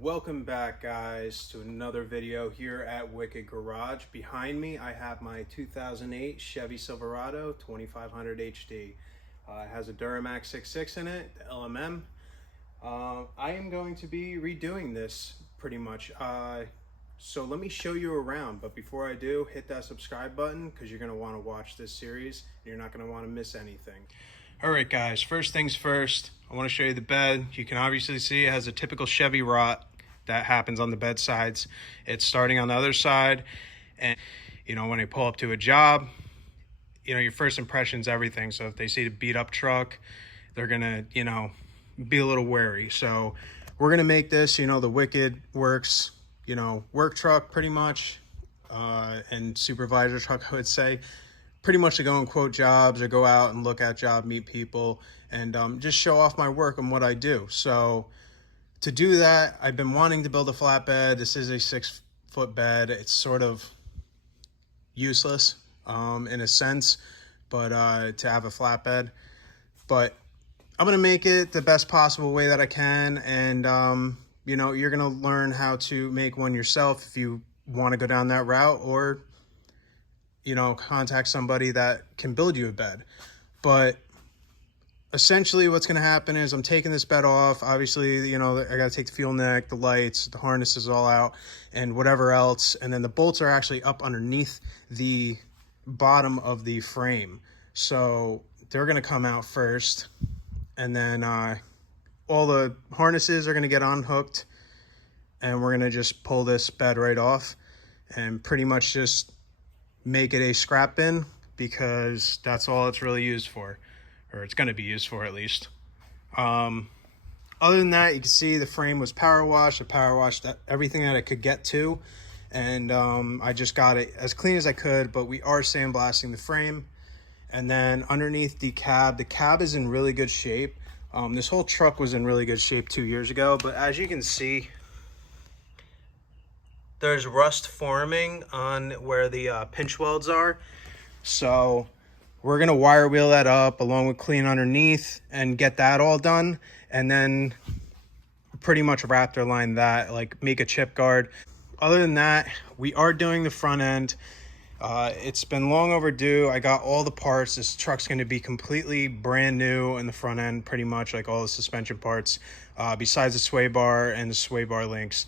Welcome back, guys, to another video here at Wicked Garage. Behind me I have my 2008 Chevy Silverado 2500 HD. It has a Duramax 6.6 in it, the LMM. I am going to be redoing this pretty much. So let me show you around, but before I do, hit that subscribe button because you're going to want to watch this series and you're not going to want to miss anything. Alright guys, first things first, I want to show you the bed. You can obviously see it has a typical Chevy rot that happens on the bed sides. It's starting on the other side, and when they pull up to a job, your first impression is everything. So if they see the beat up truck, they're gonna be a little wary. So we're gonna make this the Wicked Workz work truck pretty much, and supervisor truck, I would say, pretty much to go and quote jobs or go out and look at job, meet people, and just show off my work and what I do. So to do that, I've been wanting to build a flatbed. This is a 6-foot bed. It's sort of useless in a sense, but to have a flatbed. But I'm gonna make it the best possible way that I can, and you're gonna learn how to make one yourself if you want to go down that route, or contact somebody that can build you a bed. But essentially what's going to happen is I'm taking this bed off. Obviously, I got to take the fuel neck, the lights, the harnesses all out, and whatever else. And then the bolts are actually up underneath the bottom of the frame. So they're going to come out first. And then all the harnesses are going to get unhooked. And we're going to just pull this bed right off and pretty much just make it a scrap bin, because that's all it's really used for, or it's going to be used for at least. Other than that, you can see the frame was power washed. I power washed everything that I could get to, and I just got it as clean as I could, but we are sandblasting the frame. And then underneath the cab is in really good shape. This whole truck was in really good shape 2 years ago, but as you can see, there's rust forming on where the pinch welds are. So we're gonna wire wheel that up along with clean underneath and get that all done, and then pretty much Raptor line that, like make a chip guard. Other than that, we are doing the front end. It's been long overdue. I got all the parts. This truck's going to be completely brand new in the front end, pretty much, like all the suspension parts, besides the sway bar and the sway bar links.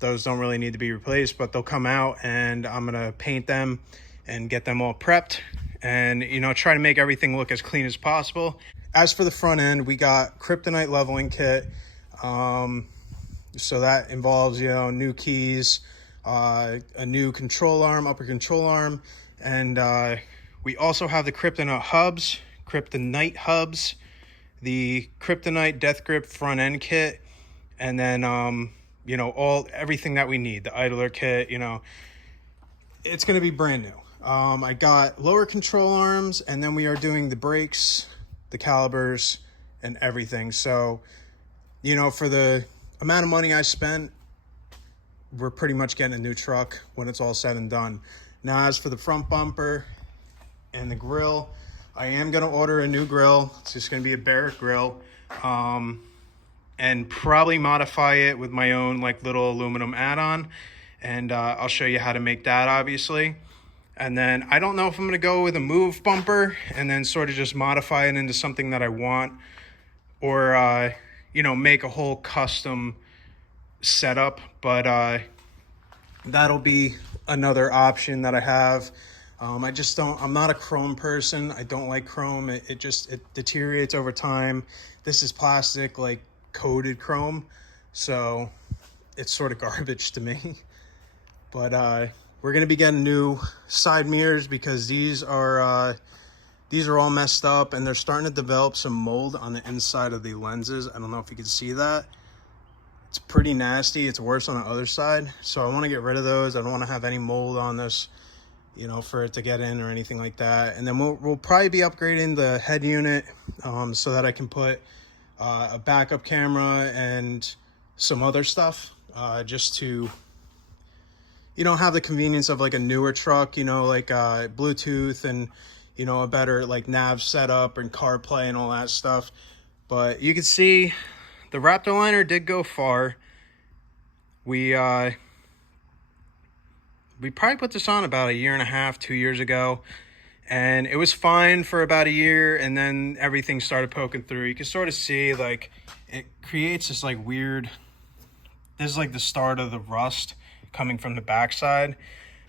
Those don't really need to be replaced, but they'll come out, and I'm going to paint them and get them all prepped and, try to make everything look as clean as possible. As for the front end, we got kryptonite leveling kit. So that involves, new keys, a new control arm, upper control arm. And we also have the kryptonite hubs, the kryptonite death grip front end kit, and then, everything that we need, the idler kit, it's going to be brand new. I got lower control arms, and then we are doing the brakes, the calipers, and everything. So, for the amount of money I spent, we're pretty much getting a new truck when it's all said and done. Now, as for the front bumper and the grill, I am going to order a new grill. It's just going to be a Barrett grill. And probably modify it with my own little aluminum add-on, and I'll show you how to make that, obviously. And then I don't know if I'm going to go with a move bumper and then sort of just modify it into something that I want, or make a whole custom setup, but that'll be another option that I have. I'm not a chrome person. I don't like chrome. It deteriorates over time. This is plastic, coated chrome, so it's sort of garbage to me. But we're gonna be getting new side mirrors, because these are all messed up, and they're starting to develop some mold on the inside of the lenses. I don't know if you can see that. It's pretty nasty. It's worse on the other side, so I want to get rid of those. I don't want to have any mold on this, for it to get in or anything like that. And then we'll probably be upgrading the head unit, so that I can put a backup camera and some other stuff, just to have the convenience of a newer truck, Bluetooth and a better nav setup and CarPlay and all that stuff. But you can see the Raptor liner did go far. We probably put this on about a year and a half, 2 years ago, and it was fine for about a year, and then everything started poking through. You can sort of see, like, it creates this like weird, this is like the start of the rust coming from the backside,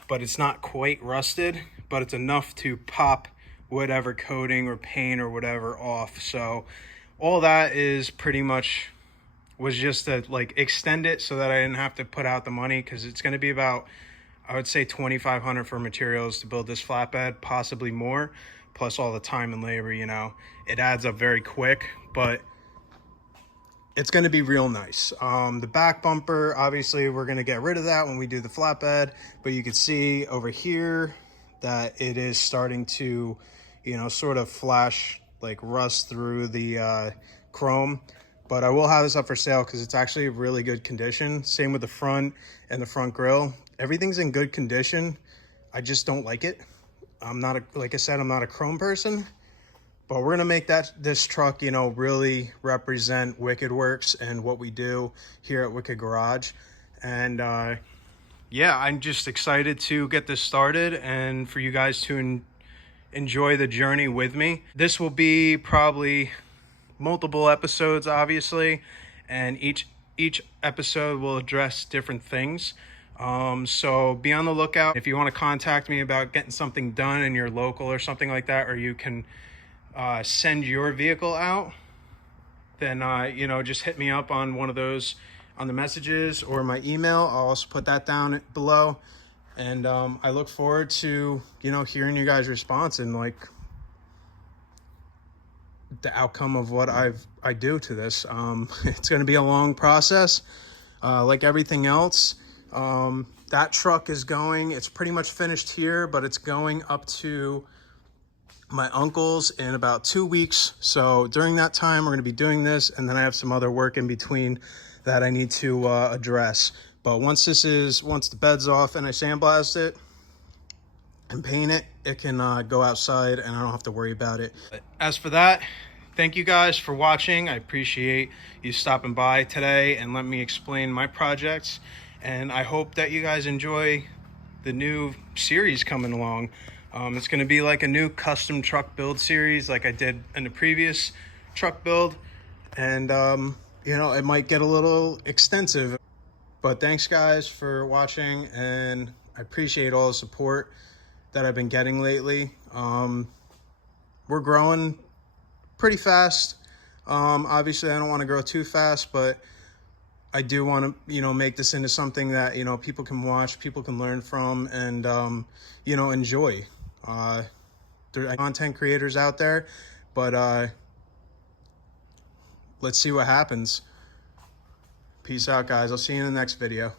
but it's not quite rusted, but it's enough to pop whatever coating or paint or whatever off. So all that is pretty much was just to like extend it so that I didn't have to put out the money, because it's going to be about, I would say, $2,500 for materials to build this flatbed, possibly more, plus all the time and labor. You know, it adds up very quick, but it's going to be real nice. The back bumper, obviously we're going to get rid of that when we do the flatbed, but you can see over here that it is starting to, you know, sort of flash, like rust through the chrome. But I will have this up for sale because it's actually really good condition. Same with the front and the front grille. Everything's in good condition. I just don't like it. I'm not like I said, I'm not a chrome person, but we're gonna make this truck, you know, really represent Wicked Workz and what we do here at Wicked Garage. And yeah, I'm just excited to get this started and for you guys to enjoy the journey with me. This will be probably multiple episodes, obviously, and each episode will address different things. So be on the lookout. If you want to contact me about getting something done in your local or something like that, or you can send your vehicle out, then you know, just hit me up on one of those, on the messages or my email. I'll also put that down below, and I look forward to, you know, hearing you guys' response and like the outcome of what I do to this. It's going to be a long process, like everything else. That truck is going, it's pretty much finished here, but it's going up to my uncle's in about 2 weeks. So during that time, we're going to be doing this, and then I have some other work in between that I need to address. But once the bed's off and I sandblast it and paint it, it can go outside and I don't have to worry about it. As for that, thank you guys for watching. I appreciate you stopping by today and let me explain my projects. And I hope that you guys enjoy the new series coming along. It's going to be like a new custom truck build series like I did in the previous truck build. And, you know, it might get a little extensive. But thanks, guys, for watching. And I appreciate all the support that I've been getting lately. We're growing pretty fast. Obviously, I don't want to grow too fast, but I do want to, you know, make this into something that, you know, people can watch, people can learn from, and, you know, enjoy. There are content creators out there, but let's see what happens. Peace out, guys. I'll see you in the next video.